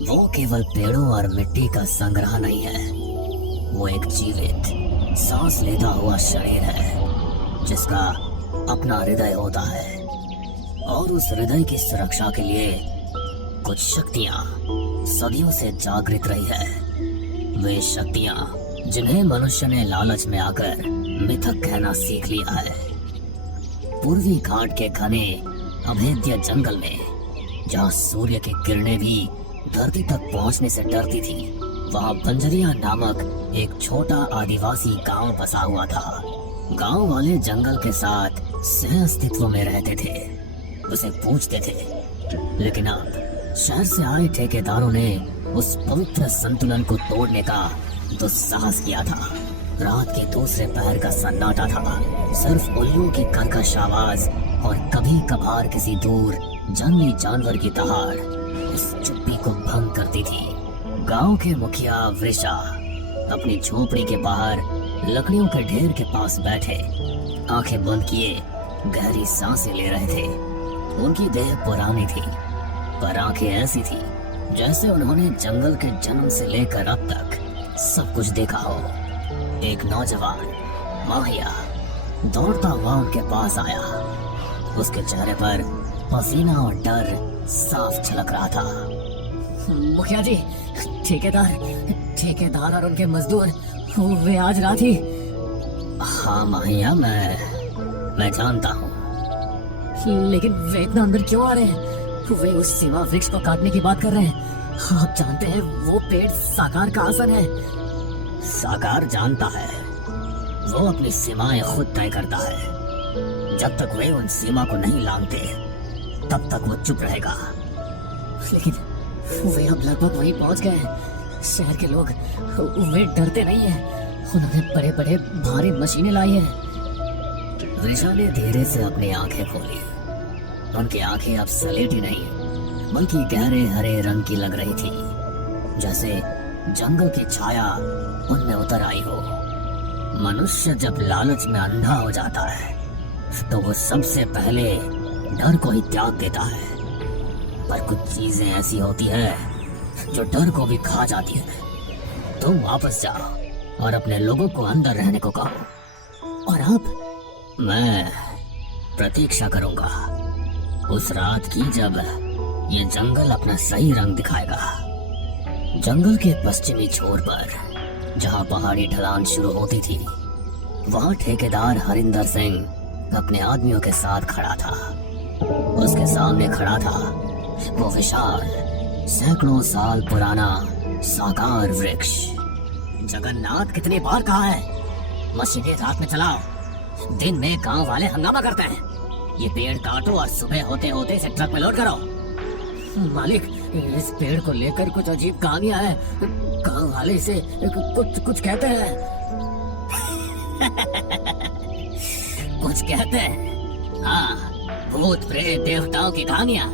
वो केवल पेड़ों और मिट्टी का संग्रह नहीं है, वो एक जीवित सांस लेता हुआ शरीर है जिसका अपना हृदय होता है। और उस हृदय की सुरक्षा के लिए कुछ शक्तियां सदियों से जागृत रही है। वे शक्तियां जिन्हें मनुष्य ने लालच में आकर मिथक कहना सीख लिया है। पूर्वी घाट के घने अभेद्य जंगल में, जहाँ सूर्य की किरणें भी धरती तक पहुंचने से डरती थी, वहाँ बंजरिया नामक एक छोटा आदिवासी गांव बसा हुआ था। गांव वाले जंगल के साथ सह अस्तित्व में रहते थे, उसे पूजते थे। लेकिन अब शहर से आए ठेकेदारों ने उस पवित्र संतुलन को तोड़ने का दुस्साहस किया था। रात के दूसरे पहर का सन्नाटा था, सिर्फ उल्लू की कर्कश आवाज और कभी कभार किसी दूर जंगली जानवर की दहाड़ इस चुप्पी को भंग करती थी। गांव के मुखिया वृषा अपनी झोपड़ी के बाहर लकड़ियों के ढेर के पास बैठे आंखें बंद किए गहरी सांसें ले रहे थे। उनकी देह पुरानी थी, पर आंखें ऐसी थी जैसे उन्होंने जंगल के जन्म से लेकर अब तक सब कुछ देखा हो। एक नौजवान माहिया दौड़ता हुआ उनके पास आया। उसके चेहरे पर पसीना और डर साफ झलक रहा था। मुखिया जी, ठेकेदार और उनके मजदूर वे आज रात ही। हाँ माहिया, मैं जानता हूँ, लेकिन वे इतना अंदर क्यों आ रहे हैं? वे उस सीमा वृक्ष को काटने की बात कर रहे हैं। आप जानते हैं वो पेड़ साकार का आसन है। साकार जानता है, वो अपनी सीमाएं खुद तय करता है। जब तक वे उन सीमा को नहीं लांघते तब तक वो चुप रहेगा। लेकिन वे अब लगभग वहीं पहुंच गए हैं। शहर के लोग वे डरते नहीं हैं। उन्होंने बड़े बड़े भारी मशीनें लाई हैं। वृषा ने धीरे से अपनी आंखें खोली। उनकी आंखें अब सलेटी नहीं बल्कि गहरे हरे रंग की लग रही थी, जैसे जंगल की छाया उनमें उतर आई हो। मनुष्य जब लालच में अंधा हो जाता है तो वो सबसे पहले डर को ही त्याग देता है। पर कुछ चीजें ऐसी होती है जो डर को भी खा जाती है। तुम वापस जाओ और अपने लोगों को अंदर रहने को कहो। और अब मैं प्रतीक्षा करूंगा उस रात की जब ये जंगल अपना सही रंग दिखाएगा। जंगल के पश्चिमी छोर पर जहां पहाड़ी ढलान शुरू होती थी, वहां ठेकेदार हरिंदर सिंह अपने आदमियों के साथ खड़ा था। उसके सामने खड़ा था वो विशाल सैकड़ों साल पुराना साकार वृक्ष। जगन्नाथ कितनी बार कहा है, मशीनें रात में चलाओ, दिन में गांव वाले हंगामा करते हैं। ये पेड़ काटो और सुबह होते होते इसे ट्रक में लोड करो। मालिक, इस पेड़ को लेकर कुछ अजीब कहानियां हैं। गांव वाले इसे कुछ कहते हैं। कुछ कहते हैं? हाँ, भूत प्रेत देवताओं की कहानियां।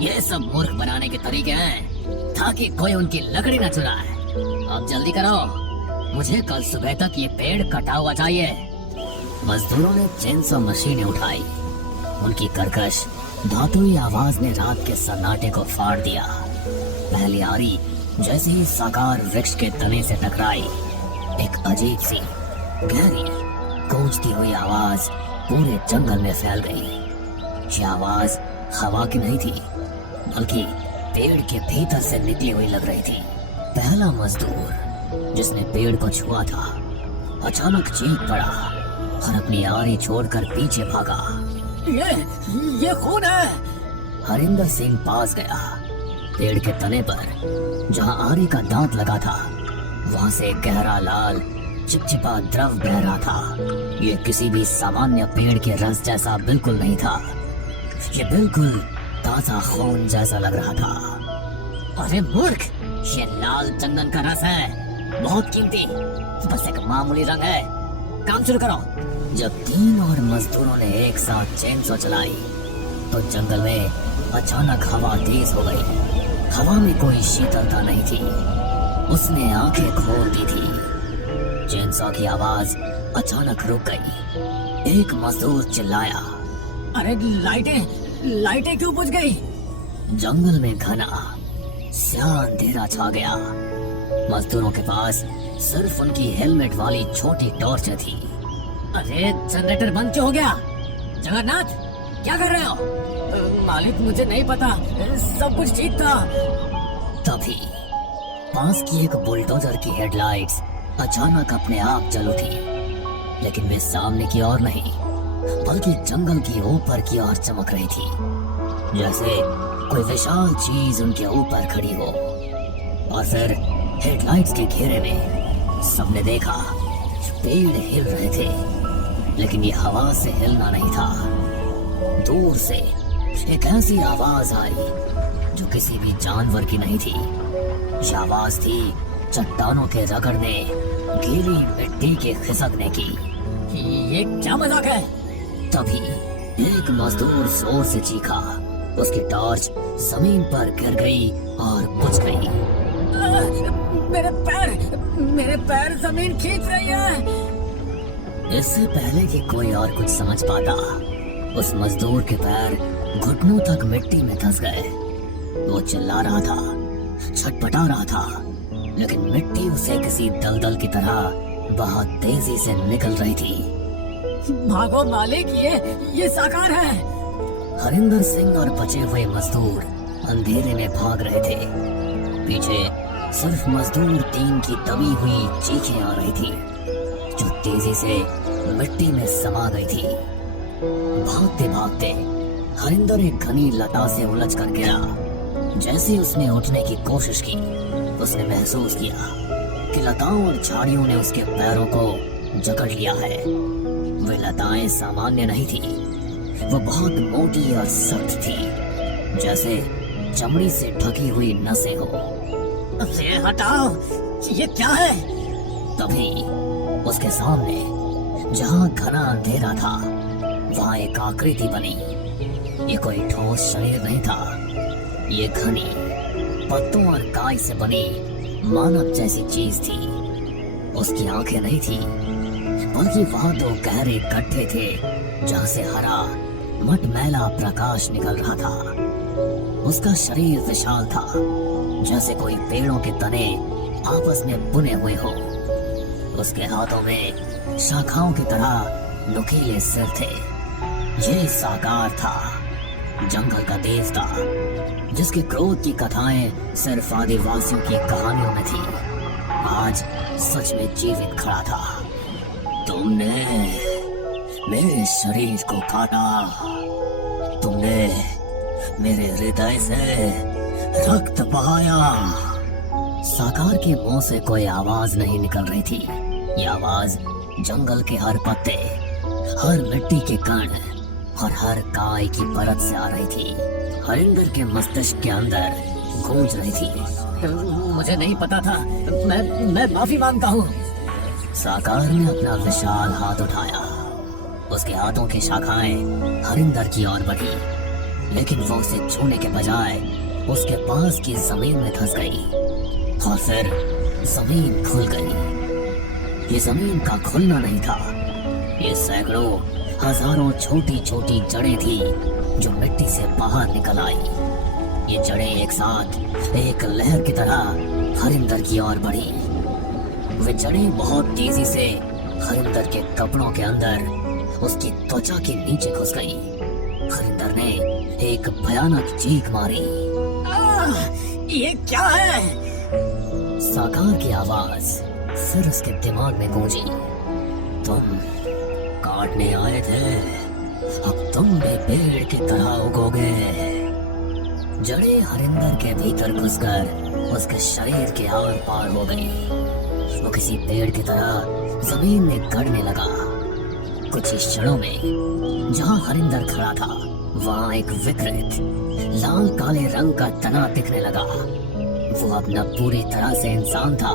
ये सब मूर्ख बनाने के तरीके हैं ताकि कोई उनकी लकड़ी न चुराए। अब जल्दी करो, मुझे कल सुबह तक ये पेड़ कटा हुआ चाहिए। मजदूरों ने चेनसॉ मशीनें उठाई। उनकी कर्कश धातुई आवाज ने रात के सन्नाटे को फाड़ दिया। पहली आरी जैसे ही साकार वृक्ष के तने से टकराई, एक अजीब सी गहरी गूंजती हुई आवाज पूरे जंगल में फैल गई। ये आवाज हवा की नहीं थी बल्कि पेड़ के भीतर से निकली हुई लग रही थी। पहला मजदूर जिसने पेड़ को छुआ था अचानक चीख पड़ा और अपनी आरी छोड़कर पीछे भागा। ये खून है। हरिंदर सिंह पास गया। पेड़ के तने पर जहां आरी का दांत लगा था, वहां से गहरा लाल चिपचिपा द्रव बह रहा था। ये किसी भी सामान्य पेड़ के रस जैसा बिल्कुल नहीं था। ये बिल्कुल ताजा खून जैसा लग रहा था। अरे मूर्ख, ये लाल चंदन का रस है, बहुत कीमती। बस एक मामूली रंग है, काम शुरू करो। जब तीन और मजदूरों ने एक साथ चेनसॉ चलाई तो जंगल में अचानक हवा तेज हो गई। हवा में कोई शीतलता नहीं थी, उसने आंखें खोल दी थी। चेनसॉ की आवाज अचानक रुक गई। एक मजदूर चिल्लाया, अरे लाइटें क्यों बुझ गई? जंगल में घना स्याह अंधेरा छा गया। मजदूरों के पास सिर्फ उनकी हेलमेट वाली छोटी टॉर्च थी। अरे जनरेटर बंद क्यों हो गया? जगन्नाथ क्या कर रहे हो? मालिक मुझे नहीं पता, सब कुछ ठीक था। तभी पास की एक बुलडोजर की हेडलाइट्स अचानक अपने आप जल उठी, लेकिन वे सामने की ओर नहीं बल्कि जंगल की ऊपर की ओर चमक रही थी, जैसे कोई विशाल चीज उनके ऊपर खड़ी हो। और फिर हेडलाइट्स के घेरे में सबने देखा पेड़ हिल रहे थे, लेकिन ये हवा से हिलना नहीं था। दूर से एक ऐसी आवाज आई जो किसी भी जानवर की नहीं थी। ये आवाज थी चट्टानों के रगड़ने, गीली मिट्टी के खिसकने की। ये क्या मजाक है? तभी एक मजदूर जोर से चीखा। उसकी टॉर्च जमीन पर गिर गई और बुझ गई। मेरे पैर जमीन खींच रही है। इससे पहले कि कोई और कुछ समझ पाता, उस मजदूर के पैर घुटनों तक मिट्टी में धंस गए। वो चिल्ला रहा था, छटपटा रहा था, लेकिन मिट्टी उसे किसी दलदल की तरह बहुत तेजी से निकल रही थी। भागो मालिक, ये साकार है। हरिंदर सिंह और बचे हुए मजदूर अंधेरे में भाग रहे थे। पीछे सिर्फ मजदूर टीम की दबी हुई चीखें आ रही थी, जो तेजी से मिट्टी में समा गई थी। भागते भागते हरिंदर एक घनी लता से उलझ कर गिरा। जैसे उसने उठने की कोशिश की, उसने महसूस किया कि लताओं और झाड़ियों ने उसके पैरों को जकड़ लिया है। वे लताएं सामान्य नहीं थी, वो बहुत मोटी और सख्त थी, जैसे चमड़ी से ढकी हुई नसें हो। अरे हटाओ, ये क्या है? तभी उसके सामने जहां घना अंधेरा था, वहां एक आकृति बनी। ये कोई ठोस शरीर नहीं था, ये घनी पत्तों और काई से बनी मानव जैसी चीज थी। उसकी आंखें नहीं थी, बल्कि वहां दो गहरे गड्ढे थे जहां से हरा मटमैला प्रकाश निकल रहा था। उसका शरीर विशाल था, जैसे कोई पेड़ों के तने आपस में बुने हुए हो। उसके हाथों में शाखाओं की तरह नुकीले सिर थे। ये साकार था, जंगल का देवता, जिसके क्रोध की कथाएं सिर्फ आदिवासियों की कहानियों में थी, आज सच में जीवित खड़ा था। तुमने मेरे शरीर को काटा, तुमने मेरे हृदय से रक्त बहाया। साकार के मुंह से कोई आवाज नहीं निकल रही थी। ये आवाज जंगल के हर पत्ते, हर मिट्टी के कण और हर काय की परत से आ रही थी। हरिंदर के मस्तिष्क के अंदर गूंज रही थी। मुझे नहीं पता था, मैं माफी मांगता हूँ। साकार ने अपना विशाल हाथ उठाया। उसके हाथों की शाखाएं हरिंदर की ओर बढ़ी, लेकिन वो उसे छूने के बजाय उसके पास की जमीन में धंस गई। और फिर जमीन खुल गई। ये जमीन का खुलना नहीं था, ये सैकड़ों हजारों छोटी छोटी जड़ें थी जो मिट्टी से बाहर निकल आई। ये जड़ें एक साथ एक लहर की तरह हरिंदर की ओर बढ़ी। वे जड़ें बहुत तेजी से हरिंदर के कपड़ों के अंदर, उसकी त्वचा के नीचे घुस गई। हरिंदर ने एक भयानक चीख मारी। ये क्या है? साकार की आवाज फिर उसके दिमाग में गूंजी। तुम काटने आए थे, अब तुम भी पेड़ की तरह उगोगे। जड़ें हरिंदर के भीतर घुसकर उसके शरीर के आर पार हो गई। वो किसी पेड़ की तरह जमीन में गड़ने लगा। कुछ ही क्षणों में जहां हरिंदर खड़ा था, वहां एक विकृत लाल काले रंग का तना दिखने लगा। वो अब न पूरी तरह से इंसान था,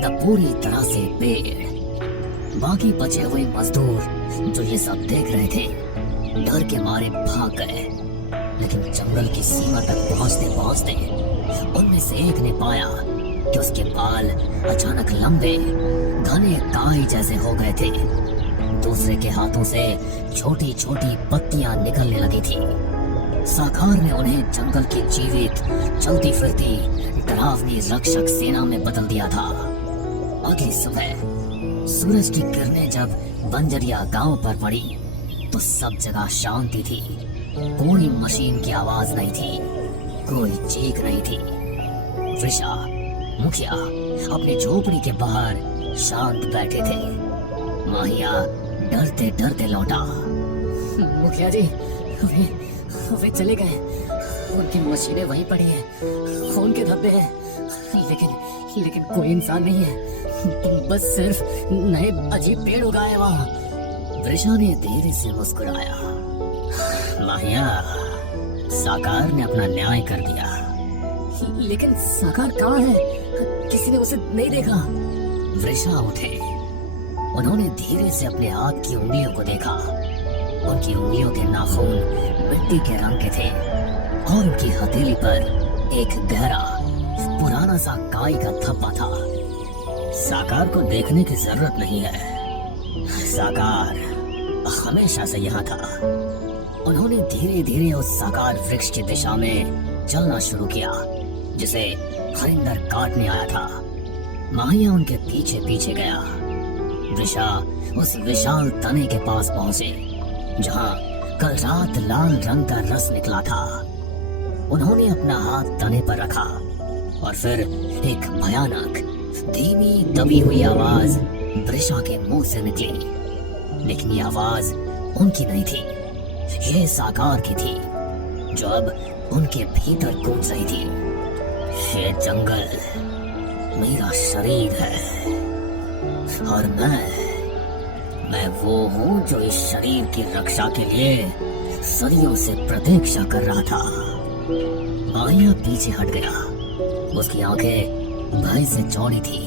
न पूरी तरह से पेड़। बाकी बचे हुए मजदूर जो ये सब देख रहे थे, डर के मारे भाग गए। लेकिन जंगल की सीमा तक पहुंचते पहुंचते उनमें से एक ने पाया कि उसके बाल अचानक लंबे घने काई जैसे हो गए थे। दूसरे के हाथों से छोटी छोटी पत्तियां निकलने लगी थी। साकार ने उन्हें जंगल की जीवित चलती फिरती डरावनी रक्षक सेना में बदल दिया था। अगली सुबह सूरज की किरणें जब बंजरिया गांव पर पड़ी तो सब जगह शांति थी। कोई मशीन की आवाज नहीं थी, कोई चीख नहीं थी। वृषा मुखिया अपनी झोपड़ी के बाहर शांत बैठे थे। माहिया डरते डरते लौटा। मुखिया जी वे चले गए, उनकी मशीनें वहीं पड़ी हैं, खून के धब्बे हैं, लेकिन कोई इंसान नहीं है, बस सिर्फ नए अजीब पेड़ उगाए वहाँ। वृषा ने धीरे से मुस्कुराया। माहिया, साकार ने अपना न्याय कर दिया। लेकिन साकार कहाँ है? किसी ने उसे नहीं देखा। वृषा उठे। उन्होंने धीरे से अपने हाथ की उंगलियों को देखा। उनकी उंगलियों के नाखून मिट्टी के रंग के थे और उनकी हथेली पर एक गहरा पुराना सा काई का धब्बा था। साकार को देखने की जरूरत नहीं है, साकार हमेशा से यहाँ था। उन्होंने धीरे धीरे उस साकार वृक्ष की दिशा में चलना शुरू किया जिसे हरिंदर काटने आया था। माहिया उनके पीछे पीछे गया। वृषा उस विशाल तने के पास पहुंचे जहां कल रात लाल रंग का रस निकला था। उन्होंने अपना हाथ तने पर रखा और फिर एक भयानक धीमी दबी हुई आवाज वृषा के मुंह से निकली। लेकिन ये आवाज उनकी नहीं थी, ये साकार की थी जो अब उनके भीतर गूंज रही थी। ये जंगल मेरा शरीर है और मैं वो हूँ जो इस शरीर की रक्षा के लिए सदियों से प्रतीक्षा कर रहा था। माहिया पीछे हट गया। उसकी आंखें भय से चौड़ी थी।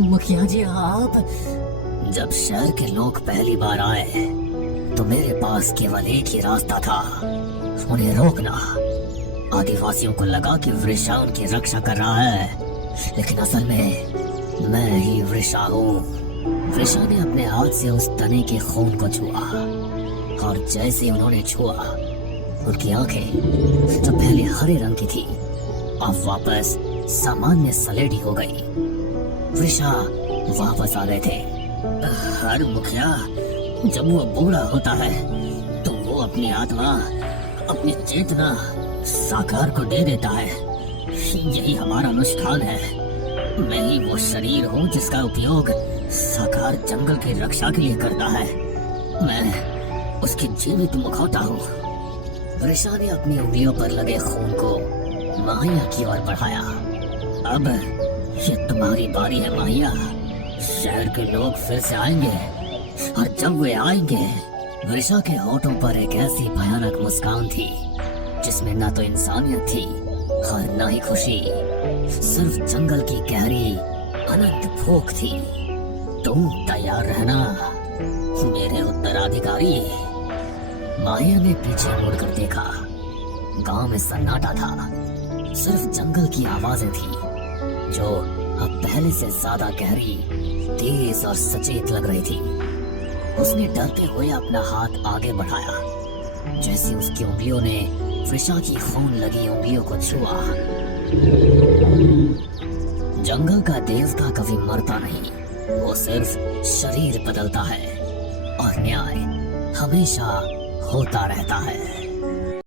मुखिया जी आप? जब शहर के लोग पहली बार आए तो मेरे पास केवल एक ही रास्ता था, उन्हें रोकना। आदिवासियों को लगा कि वृषा उनकी रक्षा कर रहा है, लेकिन असल में मैं ही वृषा हूँ। वृषा ने अपने हाथ से उस तने के खून को छुआ और जैसे उन्होंने छुआ उनकी आंखें जो पहले हरे रंग की थी अब वापस सामान्य सलेटी हो गई। वृषा वापस आ गए थे। हर मुखिया जब वो बूढ़ा होता है तो वो अपनी आत्मा, अपनी चेतना साकार को दे देता है। यही हमारा अनुष्ठान है। मैं ही वो शरीर हूँ जिसका उपयोग साकार जंगल की रक्षा के लिए करता है। मैं उसकी जीवित मुखौटा हूँ। वृषा ने अपनी उंगलियों पर लगे खून को माहिया की ओर बढ़ाया। अब ये तुम्हारी बारी है माहिया। शहर के लोग फिर से आएंगे और जब वे आएंगे, वृषा के होठों पर एक ऐसी भयानक मुस्कान थी जिसमें ना तो इंसानियत थी और ना ही खुशी, सिर्फ जंगल की गहरी अनंत भूख थी। तुम तैयार रहना मेरे उत्तराधिकारी। माहिया ने पीछे मुड़कर देखा। गांव में सन्नाटा था, सिर्फ जंगल की आवाजें थी जो अब पहले से ज्यादा गहरी, तेज और सचेत लग रही थी। उसने डरते हुए अपना हाथ आगे बढ़ाया। जैसे उसकी उंगलियों ने वृषा की खून लगी उंगलियों को छुआ। जंगल का देवता कभी मरता नहीं, वो सिर्फ शरीर बदलता है और न्याय हमेशा होता रहता है।